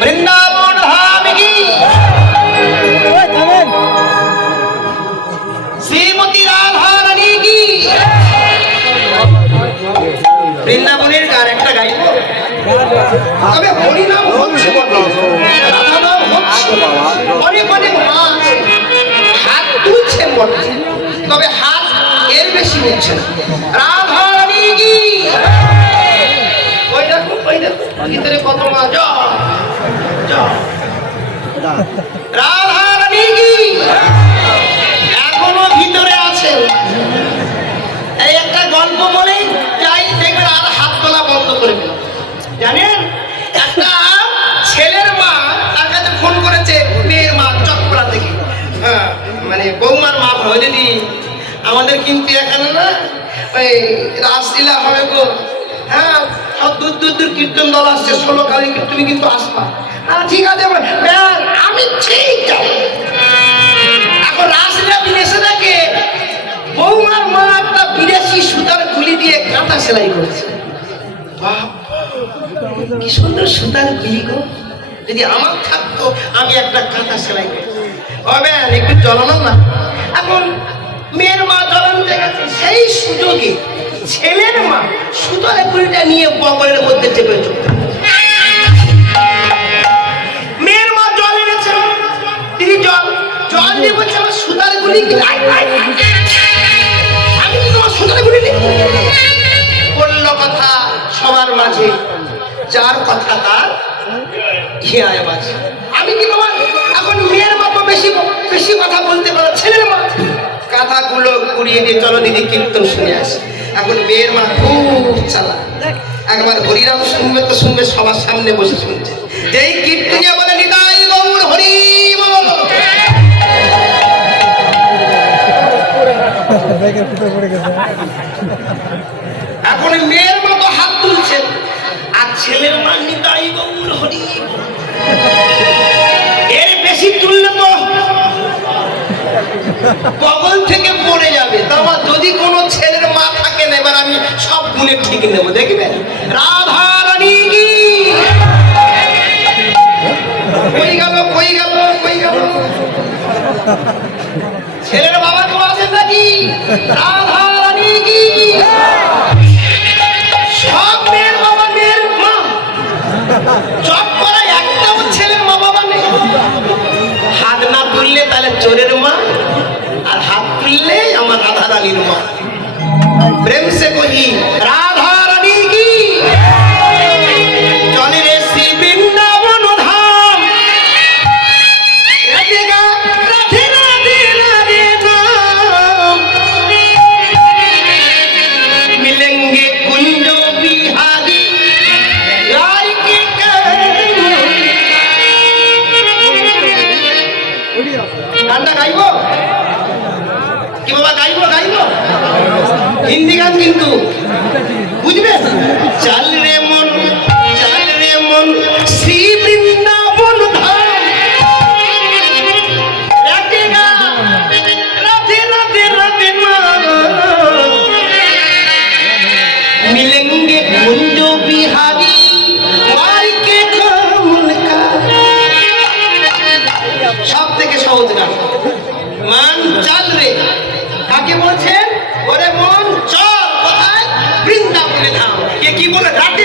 বৃন্দাবন ধাম কি? শ্রীমতী রাধা রানী কি? বৃন্দাবনের গান একটা গাইব? তবে হরিনাম হচ্ছে। বটে রাধা নাম হচ্ছে। অনেক অনেক মাছ হাত তুলছেন বটে। তবে হাত এর বেশি উঠছে না। রাধা রানী কি? ওই দেখো ওই দেখো ভিতরে কত যাও। যাও। রাধা রানী কি এখনও ভিতরে আছে। এই একটা গল্প বলে যাই দেখবেন আর হাত তোলা বন্ধ করে দিল জানেন? একটা ছেলের মা তার কাছে ফোন করেছে, মেয়ের মা চকপড়া থেকে হ্যাঁ মানে বৌমার মা দিদি আমাদের কিন্তু এখানে না, ওই রাসলীলা হবে গো। হ্যাঁ সব দূর দূর দূর কীর্তন দল আসছে, ষোলো কালী তুমি কিন্তু আসবা। না, ঠিক আছে আমি ঠিক এখন রাসলীলা বিদেশে থাকে বৌমার মা একটা বিদেশি সুতার গুলি দিয়ে কাঁথা সেলাই করেছে। কি সুন্দর সুতার গুলি গো। যদি আমার থাকতো, আমি একটা কাঁথা সেলাই করতাম। হবে একটু জ্বলানো না। এখন মেয়ের মা জ্বলানতে গেছে সেই সুযোগে ছেলের মা সুতার গুলিটা নিয়ে বগলের মধ্যে চেপে চলতে মেয়ের মা জল তিনি জল জল গুলি। আমি তোমার গুলি কথা সবার মাঝে যার কথা তার আমি কি বাবা এখন মেয়ের বাবা বেশি বেশি কথা বলতে পারো ছেলের মা কুড়িয়ে দিয়ে চলো দিদি কীর্তন শুনে আসি। এখন মেয়ের মা খুব চালা একবার হরিরাম শুনবে তো শুনবে, সবার সামনে বসে শুনছে। যেই কীর্তনিয়া বলে, নিতাই গৌর হরি এখন মেয়ের মতো হাত তুলছে। আর ছেলের মা নিতাই গৌর হরি এর বেশি তুললে তো কবল থেকে নেব দেখবেন রাধা ছেলের বাবা কেউ আছেন নাকি? হাত না তুললে তাহলে চোরের মা, আর হাত তুললে আমার রাধা রানীর মা। প্রেম সে কহি রাধা হিন্দি গান কিন্তু। বুঝবেন চাল রে মন, চাল রে মন শ্রী বৃন্দাবন রাতে মিলেঙ্গে সব থেকে সহজ গান মান, চাল রে। কাকে বলছে করে রাতে